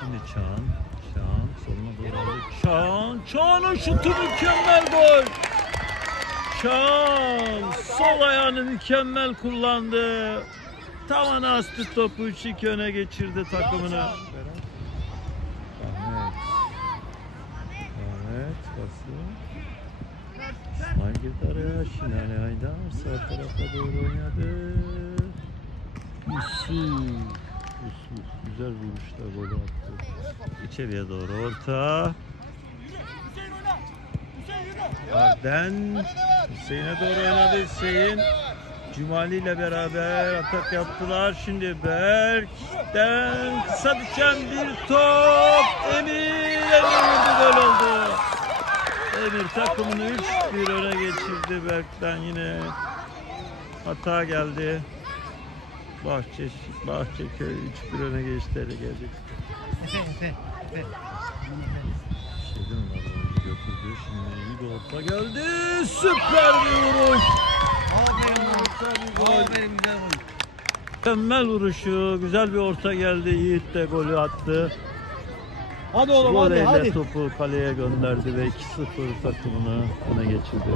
Şimdi Çağan. Çağan soluna doğru aldı. Çağan. Çağan'ın şutu mükemmel gol. Çağan sol ayağını mükemmel kullandı. Tavana astı topu 3-2 öne geçirdi takımını. Ahmet. Ahmet bası. İsmail girdi araya. Şinali Haydar sağ tarafa doğru oynadı. Yusuf. Güzel vuruşla gol attı. İçeriye doğru orta. Arden Hüseyin'e doğru oynadı Hüseyin. Cumali ile beraber atak yaptılar. Şimdi Berk'ten kısa düşen bir top. Emir Emir gol oldu. Emir takımını 3-1 öne geçirdi Berk'ten yine hata geldi. Bahçe Bahçeköy 3-1 öne geçti ele gelecek. Efe Efe Efe. Şey değil mi? Götürdü. Şimdi iyi bir orta geldi. Süper bir vuruş. Aferin. Aferin. Mükemmel vuruşu. Güzel bir orta geldi. Yiğit de golü attı. Hadi oğlum hadi hadi. topu kaleye gönderdi ve 2-0 takımını öne geçirdi.